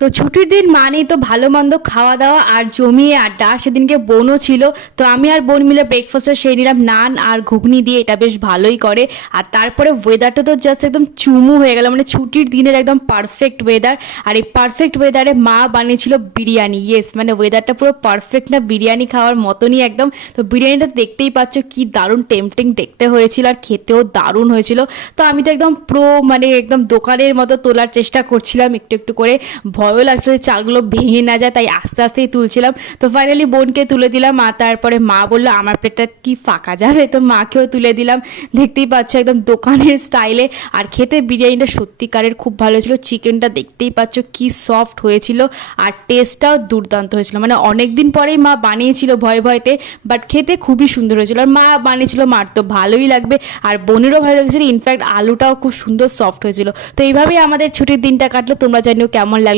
তো ছুটির দিন মানেই তো ভালো মন্দ খাওয়া দাওয়া আর জমিয়ে আড্ডা। সেদিনকে বোনও ছিল, তো আমি আর বোন মিলে ব্রেকফাস্টে সেই নিলাম নান আর ঘুগনি দিয়ে, এটা বেশ ভালোই করে। আর তারপরে ওয়েদারটা তো জাস্ট একদম চুমু হয়ে গেল, মানে ছুটির দিনের একদম পারফেক্ট ওয়েদার। আর এই পারফেক্ট ওয়েদারে মা বানিয়েছিল বিরিয়ানি। ইয়েস, মানে ওয়েদারটা পুরো পারফেক্ট না, বিরিয়ানি খাওয়ার মতনই একদম। তো বিরিয়ানিটা দেখতেই পাচ্ছ কি দারুণ টেম্পটিং দেখতে হয়েছিল, আর খেতেও দারুণ হয়েছিল। তো আমি তো একদম মানে একদম দোকানের মতো তোলার চেষ্টা করছিলাম একটু একটু করে, ভয়ও লাগছিল যে চালগুলো ভেঙে না যায়, তাই আস্তে আস্তেই তুলছিলাম। তো ফাইনালি বোনকে তুলে দিলাম, তারপরে মা বললো আমার প্লেটটা কি ফাঁকা যাবে, তো মাকেও তুলে দিলাম। দেখতেই পাচ্ছ একদম দোকানের স্টাইলে। আর খেতে বিরিয়ানিটা সত্যিকারের খুব ভালো ছিল। চিকেনটা দেখতেই পাচ্ছ কি সফট হয়েছিল, আর টেস্টটাও দুর্দান্ত হয়েছিল। মানে অনেক দিন পরেই মা বানিয়েছিল ভয়ে ভয়তে, বাট খেতে খুবই সুন্দর হয়েছিল। আর মা বানিয়েছিল, মার তো ভালোই লাগবে, আর বোনেরও ভালো লেগেছিল। ইনফ্যাক্ট আলুটাও খুব সুন্দর সফট হয়েছিল। তো এইভাবেই আমাদের ছুটির দিনটা কাটলো। তোমরা জানিও কেমন লাগলো।